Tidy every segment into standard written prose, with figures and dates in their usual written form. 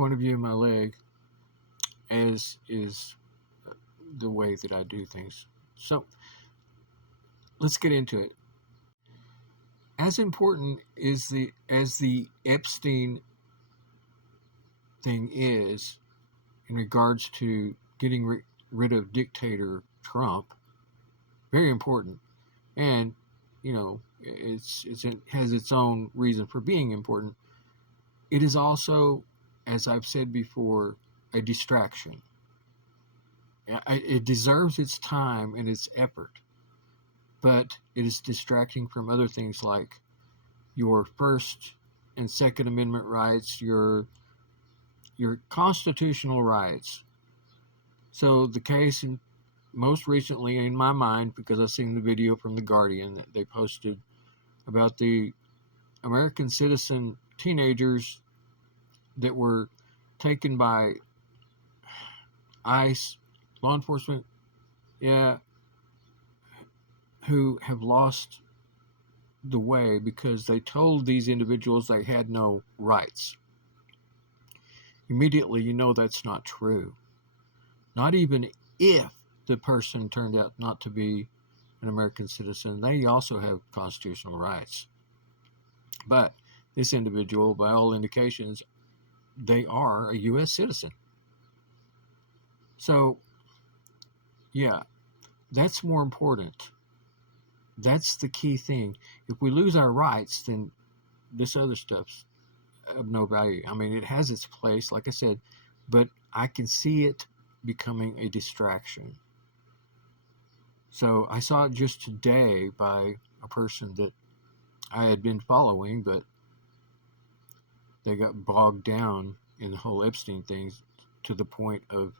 point of view of my leg, as is the way that I do things. So let's get into it. As important as the Epstein thing is in regards to getting rid of dictator Trump, very important, and it has its own reason for being important. It is also, as I've said before, a distraction. It deserves its time and its effort, but it is distracting from other things like your First and Second Amendment rights, your constitutional rights. So the case, most recently in my mind, because I've seen the video from The Guardian that they posted about the American citizen teenagers that were taken by ICE, law enforcement, who have lost the way because they told these individuals they had no rights. Immediately, that's not true. Not even if the person turned out not to be an American citizen, they also have constitutional rights. But this individual, by all indications, they are a U.S. citizen. So, yeah, that's more important. That's the key thing. If we lose our rights, then this other stuff's of no value. I mean, it has its place, like I said, but I can see it becoming a distraction. So I saw it just today by a person that I had been following, but they got bogged down in the whole Epstein thing to the point of,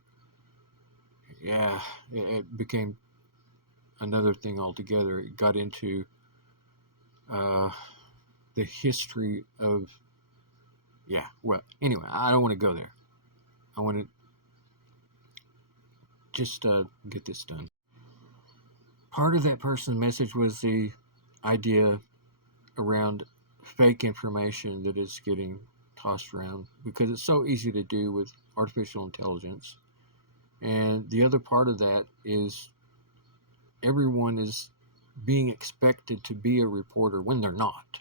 it became another thing altogether. It got into the history of, anyway, I don't want to go there. I want to just get this done. Part of that person's message was the idea around fake information that is getting tossed around because it's so easy to do with artificial intelligence. And the other part of that is everyone is being expected to be a reporter when they're not,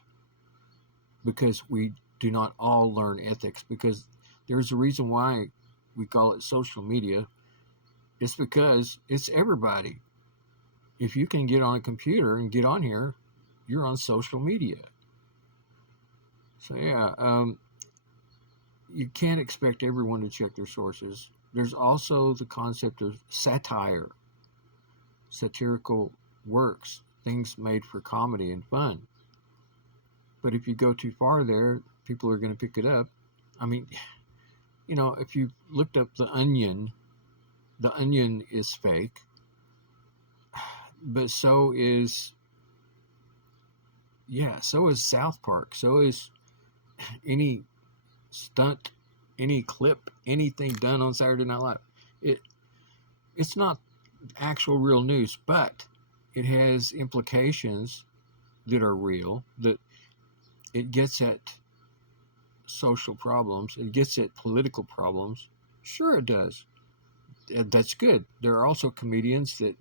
because we do not all learn ethics, because there's a reason why we call it social media. It's because it's everybody. If you can get on a computer and get on here, you're on social media. So you can't expect everyone to check their sources. There's also the concept of satire, satirical works, things made for comedy and fun. But if you go too far there, people are going to pick it up. I mean, if you looked up The Onion is fake, but so is South Park, so is any stunt, any clip, anything done on Saturday Night Live. It's not actual real news, but it has implications that are real, that it gets at social problems, it gets at political problems. Sure it does. That's good. There are also comedians that,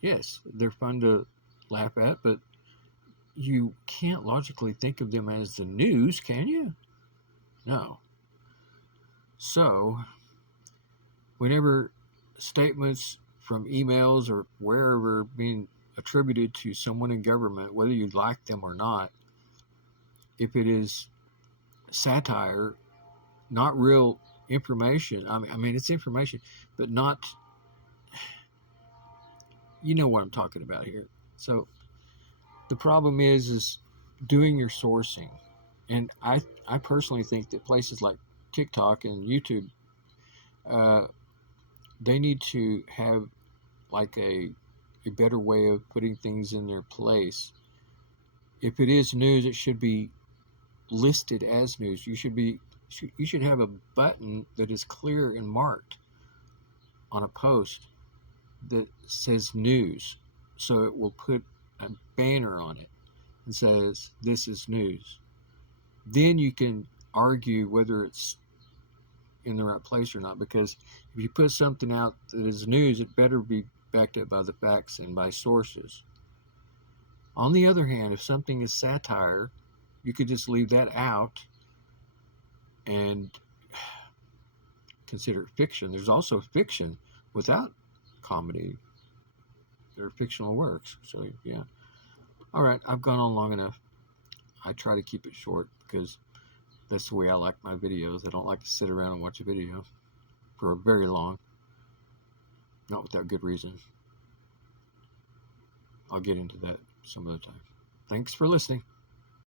yes, they're fun to laugh at, but you can't logically think of them as the news, can you? No. So, whenever statements from emails or wherever being attributed to someone in government, whether you like them or not, if it is satire, not real information, I mean it's information, but not, you know what I'm talking about here. So the problem is doing your sourcing. And I personally think that places like TikTok and YouTube, they need to have like a better way of putting things in their place. If it is news, it should be listed as news. You should have a button that is clear and marked on a post that says news, so it will put a banner on it and says this is news. Then you can argue whether it's in the right place or not. Because if you put something out that is news, it better be backed up by the facts and by sources. On the other hand, if something is satire, you could just leave that out and consider it fiction. There's also fiction without comedy. There are fictional works. So, yeah. All right, I've gone on long enough. I try to keep it short because that's the way I like my videos. I don't like to sit around and watch a video for very long. Not without good reason. I'll get into that some other time. Thanks for listening.